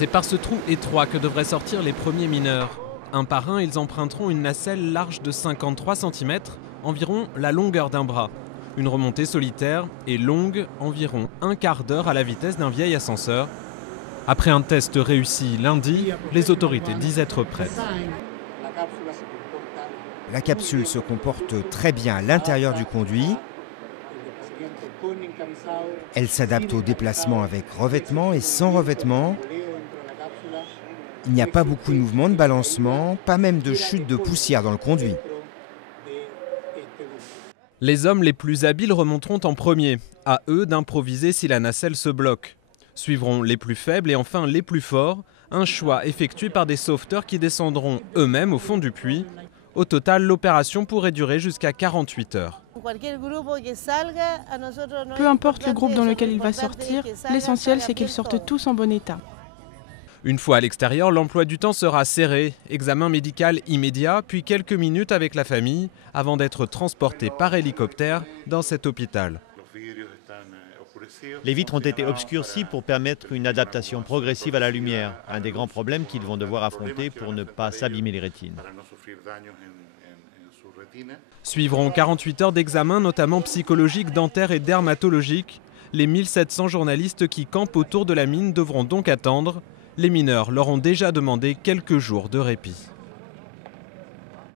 C'est par ce trou étroit que devraient sortir les premiers mineurs. Un par un, ils emprunteront une nacelle large de 53 cm, environ la longueur d'un bras. Une remontée solitaire et longue, environ un quart d'heure à la vitesse d'un vieil ascenseur. Après un test réussi lundi, les autorités disent être prêtes. La capsule se comporte très bien à l'intérieur du conduit. Elle s'adapte au déplacement avec revêtement et sans revêtement. Il n'y a pas beaucoup de mouvements de balancement, pas même de chute de poussière dans le conduit. Les hommes les plus habiles remonteront en premier. À eux d'improviser si la nacelle se bloque. Suivront les plus faibles et enfin les plus forts. Un choix effectué par des sauveteurs qui descendront eux-mêmes au fond du puits. Au total, l'opération pourrait durer jusqu'à 48 heures. Peu importe le groupe dans lequel il va sortir, l'essentiel c'est qu'ils sortent tous en bon état. Une fois à l'extérieur, l'emploi du temps sera serré. Examen médical immédiat, puis quelques minutes avec la famille, avant d'être transporté par hélicoptère dans cet hôpital. Les vitres ont été obscurcies pour permettre une adaptation progressive à la lumière, un des grands problèmes qu'ils vont devoir affronter pour ne pas s'abîmer les rétines. Suivront 48 heures d'examen, notamment psychologiques, dentaires et dermatologiques. Les 1700 journalistes qui campent autour de la mine devront donc attendre. Les mineurs leur ont déjà demandé quelques jours de répit.